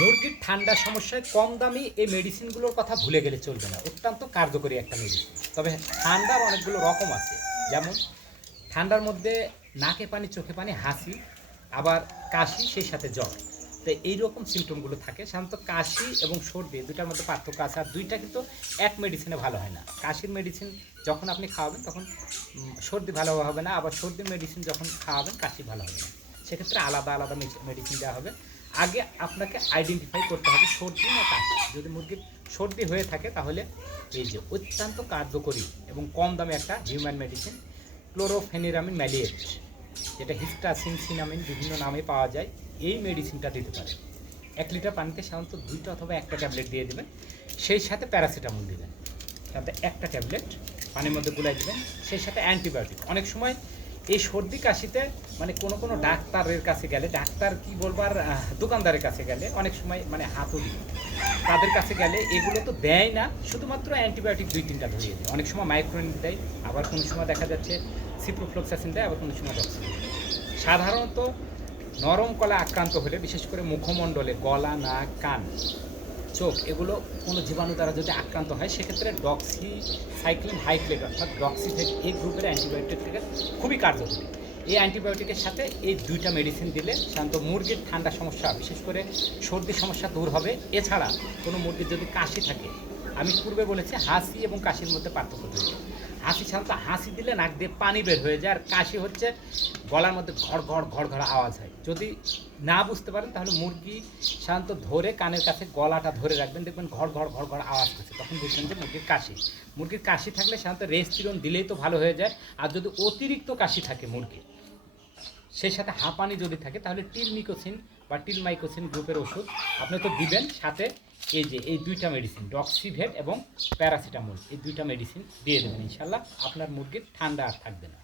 মুরগির ঠান্ডা সমস্যায় কম দামি এই মেডিসিনগুলোর কথা ভুলে গেলে চলবে না। অত্যন্ত কার্যকরী একটা মেডিসিন। তবে ঠান্ডার অনেকগুলো রকম আছে। যেমন ঠান্ডার মধ্যে নাকে পানি, চোখে পানি, হাসি, আবার কাশি, সেই সাথে জ্বর। তো এইরকম সিমটমগুলো থাকে। সাধারণত কাশি এবং সর্দি দুইটার মধ্যে পার্থক্য আছে। আর দুইটা কিন্তু এক মেডিসিনে ভালো হয় না। কাশির মেডিসিন যখন আপনি খাওয়াবেন তখন সর্দি ভালো হবে না, আবার সর্দির মেডিসিন যখন খাওয়াবেন কাশি ভালো হবে না। সেক্ষেত্রে আলাদা আলাদা মেডিসিন দেওয়া হবে। আগে আপনাকে আইডেন্টিফাই করতে হবে সর্দি না কাশি। যদি মুরগির সর্দি হয়ে থাকে তাহলে এই যে অত্যন্ত কার্যকরী এবং কম দামে একটা হিউম্যান মেডিসিন ক্লোরোফেনিরামিন ম্যালিয়েট, যেটা হিস্টাসিন সিনামিন বিভিন্ন নামে পাওয়া যায়, এই মেডিসিনটা দিতে পারে। 1 লিটার পানিতে সাধারণত 2টা অথবা 1টা ট্যাবলেট দিয়ে দেবেন, সেই সাথে প্যারাসিটামল দেবেন। সাথে 1টা ট্যাবলেট পানির মধ্যে গুলাই দেবেন, সেই সাথে অ্যান্টিবায়োটিক। অনেক সময় এই সর্দি কাশিতে মানে কোনো ডাক্তারের কাছে গেলে, ডাক্তার কি বলবার, দোকানদারের কাছে গেলে অনেক সময় মানে হাতুড়ি তাদের কাছে গেলে এগুলো তো দেয় না, শুধুমাত্র অ্যান্টিবায়োটিক 2-3টা ধরিয়ে দেয়। অনেক সময় মাইক্রোনিন দেয়, আবার কোনো সময় দেখা যাচ্ছে সিপ্রোফ্লক্সাসিন দেয়, আবার কোনো সময় ডক্সিন। সাধারণত নরম গলা আক্রান্ত হলে, বিশেষ করে মুখমণ্ডলে, গলা, নাক, কান, চোখ, এগুলো কোনো জীবাণু দ্বারা যদি আক্রান্ত হয় সেক্ষেত্রে ডক্সিসাইক্লিন হাইক্লেট অর্থাৎ ডক্সিফেট এই গ্রুপের অ্যান্টিবায়োটিক থেকে খুবই কার্যকরী। এই অ্যান্টিবায়োটিকের সাথে এই 2টা মেডিসিন দিলে সাধারণত মুরগির ঠান্ডা সমস্যা, বিশেষ করে সর্দি সমস্যা দূর হবে। এছাড়া কোনো মুরগির যদি কাশি থাকে, আমি পূর্বে বলেছি হাসি এবং কাশির মধ্যে পার্থক্য রয়েছে। হাসি সাধারণত হাসি দিলে নাক দিয়ে পানি বের হয়ে যায়, আর কাশি হচ্ছে গলার মধ্যে ঘড় ঘড় ঘড় ঘড় আওয়াজ হয়। যদি না বুঝতে পারেন তাহলে মুরগি সাধারণত ধরে কানের কাছে গলাটা ধরে রাখবেন, দেখবেন ঘড় ঘড় ঘড় ঘড় আওয়াজ করছে, তখন বুঝবেন যে মুরগির কাশি। মুরগির কাশি থাকলে সাধারণত রেস্পিরন দিলেই তো ভালো হয়ে যায়। আর যদি অতিরিক্ত কাশি থাকে মুরগির, সেই সাথে হাঁপানি যদি থাকে, তাহলে টিলমিকোসিন বা টিলমাইকোসিন গ্রুপের ওষুধ আপনি তো দিবেন। সাথে এই যে এই 2টা মেডিসিন ডক্সিভেট এবং প্যারাসিটামল, এই 2টা মেডিসিন দিয়ে দেবেন। ইনশাল্লাহ আপনার মুরগির ঠান্ডা আর থাকবে না।